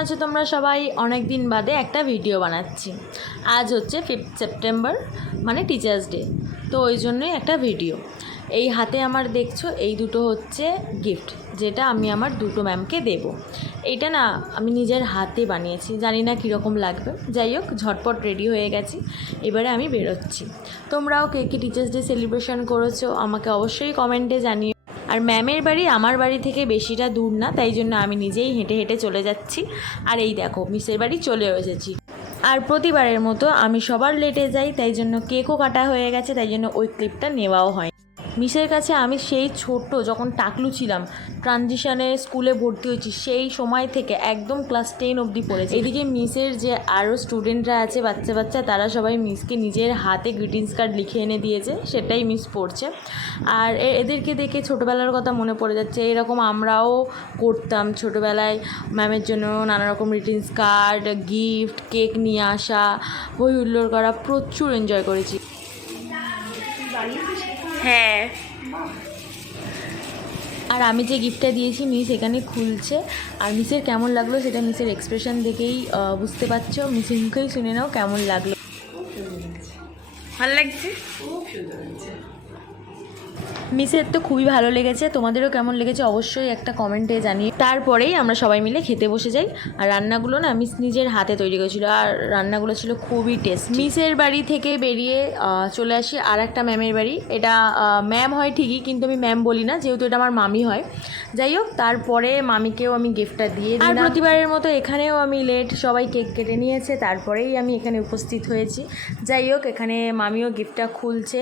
আছো তোমরা সবাই? অনেক দিন বাদে একটা ভিডিও বানাচ্ছি। আজ হচ্ছে 5 সেপ্টেম্বর, মানে টিচার্স ডে। তো ওই জন্যই একটা ভিডিও। এই হাতে আমার দেখছো এই দুটো হচ্ছে গিফট, যেটা আমি আমার দুটো ম্যামকে দেব। এইটা না আমি নিজের হাতে বানিয়েছি, জানি না কীরকম লাগবে। যাই হোক, ঝটপট রেডি হয়ে গেছি, এবারে আমি বেরোচ্ছি। তোমরাও কে কে টিচার্স ডে সেলিব্রেশন করেছো আমাকে অবশ্যই কমেন্টে জানিও। আর ম্যামের বাড়ি আমার বাড়ি থেকে বেশিটা দূর না, তাই জন্য আমি নিজেই হেঁটে হেঁটে চলে যাচ্ছি। আর এই দেখো মিসের বাড়ি চলেও এসেছি। আর প্রতিবারের মতো আমি সবার লেটে যাই, তাই জন্য কেকও কাটা হয়ে গেছে, তাই জন্য ওই ক্লিপটা নেওয়াও হয়। মিসের কাছে আমি সেই ছোট্ট যখন টাকলু ছিলাম, ট্রানজিশনে স্কুলে ভর্তি হয়েছি, সেই সময় থেকে একদম ক্লাস 10 অবধি পড়েছি। এদিকে মিসের যে আরও স্টুডেন্টরা আছে বাচ্চা বাচ্চা, তারা সবাই মিসকে নিজের হাতে গ্রিটিংস কার্ড লিখে এনে দিয়েছে, সেটাই মিস পড়ছে। আর এদেরকে দেখে ছোটোবেলার কথা মনে পড়ে যাচ্ছে। এরকম আমরাও করতাম ছোটোবেলায়, ম্যামের জন্য নানা রকম গ্রিটিংস কার্ড, গিফট, কেক নিয়ে আসা, হই হুল্লোড় করা, প্রচুর এনজয় করেছি। হ্যাঁ, আর আমি যে গিফটটা দিয়েছি মিস এখানে খুলছে। আর মিসের কেমন লাগলো সেটা মিসের এক্সপ্রেশন দেখেই বুঝতে পারছো। মিসের মুখেই শুনে নাও কেমন লাগলো। ভালো লাগছে, খুব সুন্দর লাগছে। মিসের তো খুবই ভালো লেগেছে, তোমাদেরও কেমন লেগেছে অবশ্যই একটা কমেন্টে জানিয়ে। তারপরেই আমরা সবাই মিলে খেতে বসে যাই। আর রান্নাগুলো না মিস নিজের হাতে তৈরি করেছিল, আর রান্নাগুলো ছিল খুবই টেস্ট। মিসের বাড়ি থেকে বেরিয়ে চলে আসি আর একটা ম্যামের বাড়ি। এটা ম্যাম হয় ঠিকই, কিন্তু আমি ম্যাম বলি না, যেহেতু এটা আমার মামি হয়। যাই হোক, তারপরে মামিকেও আমি গিফটটা দিয়ে দিই। আর প্রতিবারের মতো এখানেও আমি লেট, সবাই কেক কেটে নিয়েছে, তারপরেই আমি এখানে উপস্থিত হয়েছি। যাই হোক, এখানে মামিও গিফটটা খুলছে।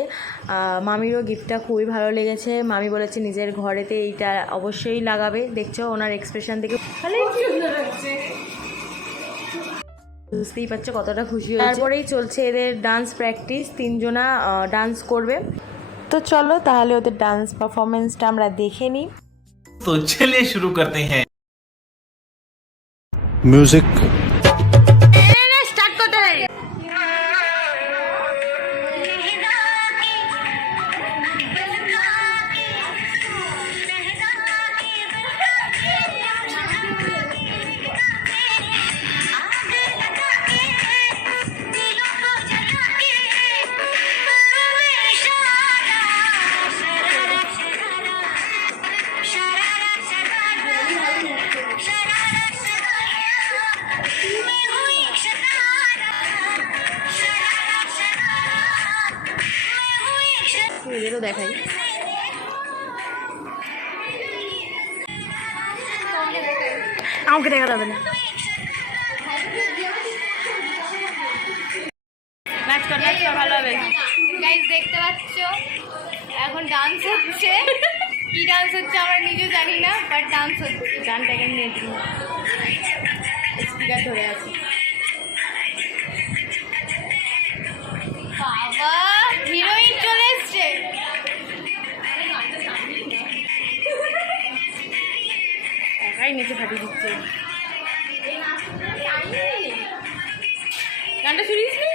মামিরও গিফটটা খুবই ভালো লেগেছে। মামি বলেছে নিজের ঘরেতে এইটা অবশ্যই লাগাবে। দেখছো ওনার এক্সপ্রেশন দেখে বুঝতেই পারছো কতটা খুশি হয়েছে। তারপরেই চলছে এদের ডান্স প্র্যাকটিস, তিনজনা ডান্স করবে। তো চলো তাহলে ওদের ডান্স পারফরমেন্সটা আমরা দেখে নিই। তো চলিए শুরু করতে हैं। म्यूजिक স্টার্ট করতে হবে। এদেরও দেখাই। আমাকে দেখা যাবে না। ম্যাচ কর, ভালো হবে। গাইস দেখতে পাচ্ছ এখন ডান্স হচ্ছে। কি ডান্স হচ্ছে আমরা নিজেও জানি না, বাট ডান্স হচ্ছে। গানটা এখানে নিয়েছি, স্পিকার ধরে আছে। বাবা হিরোইন চলে এসছে। একাই নিচে ফাটিয়ে দিচ্ছে। গানটা শুনিস নি?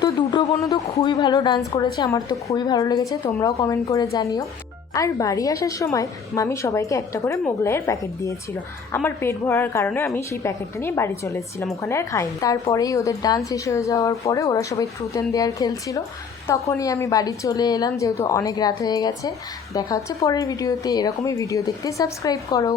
তো দুটো বোনও তো খুবই ভালো ডান্স করেছে, আমার তো খুবই ভালো লেগেছে। তোমরাও কমেন্ট করে জানিও। আর বাড়ি আসার সময় মামি সবাইকে একটা করে মোগলাইয়ের প্যাকেট দিয়েছিল। আমার পেট ভরার কারণে আমি সেই প্যাকেটটা নিয়ে বাড়ি চলে এসেছিলাম, ওখানে আর খাইনি। তারপরেই ওদের ডান্স শেষ হয়ে যাওয়ার পরে ওরা সবাই ট্রুথ অ্যান্ড ডেয়ার খেলছিল, তখনই আমি বাড়ি চলে এলাম, যেহেতু অনেক রাত হয়ে গেছে। দেখা হচ্ছে পরের ভিডিওতে। এরকমই ভিডিও দেখতে সাবস্ক্রাইব করো।